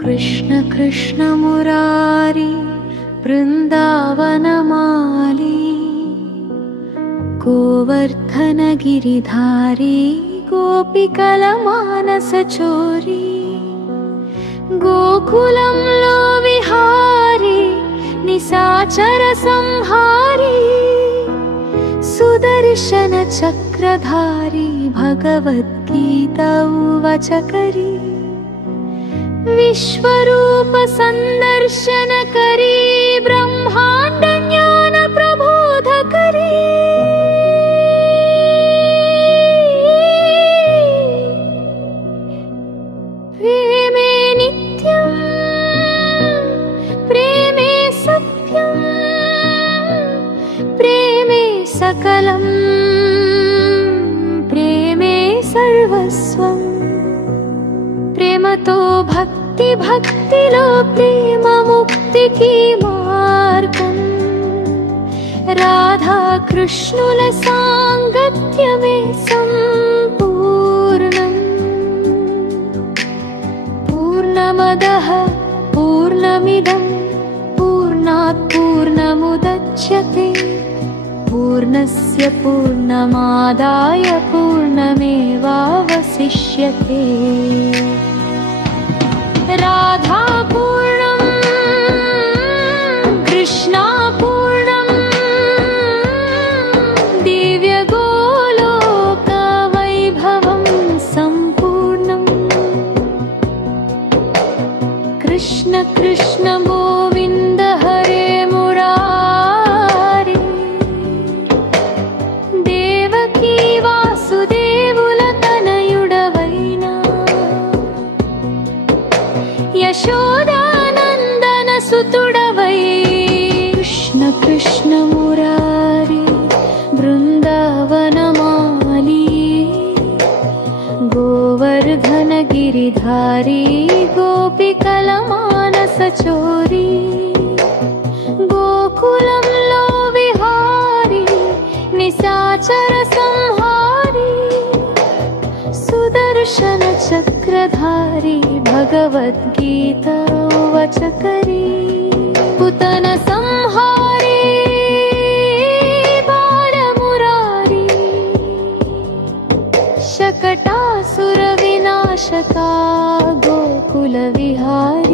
कृष्ण कृष्ण मुरारी वृंदावनमाली गोवर्धन गिरिधारी गोपिकलमानसचोरी गोकुलंलो विहारी निशाचर संहारी सुदर्शन चक्रधारी भगवद्गीता उवाचकरी विश्वरूप संदर्शन करी ब्रह्मांड ज्ञान प्रबोध करी प्रेमे नित्यं प्रेमे सत्यं प्रेमे सकलं प्रेमे सर्वस्वम् प्रेम तो भक्ति भक्तिलो प्रेम मुक्ति की मार्गम राधा कृष्णुल सांगत्यमे संपूर्णम् पूर्णमदः पूर्णमिदं पूर्णात् पूर्णमुदच्यते पूर्णस्य पूर्णमादाय पूर्णमेवावशिष्यते राधा पूर्णं कृष्णा पूर्णं दिव्यगोलोकवैभवं सम्पूर्णम् कृष्ण कृष्ण गोविन्द हरे मुरारी देवकी वासुदेवुल तनयुडवैना यशोदानंदन सुतुडवै कृष्ण कृष्ण मुरारी वृंदावनमाली गोवर्धन गिरिधारी गोपिकलमानसचोरी गोकुलंलो विहारी निशाचर संहारी सुदर्शन चक्रधारी भगवद्गीता उवाचकरी पुतन संहारी बालमुरारी शकटासुर विनाशका गोकुल विहारी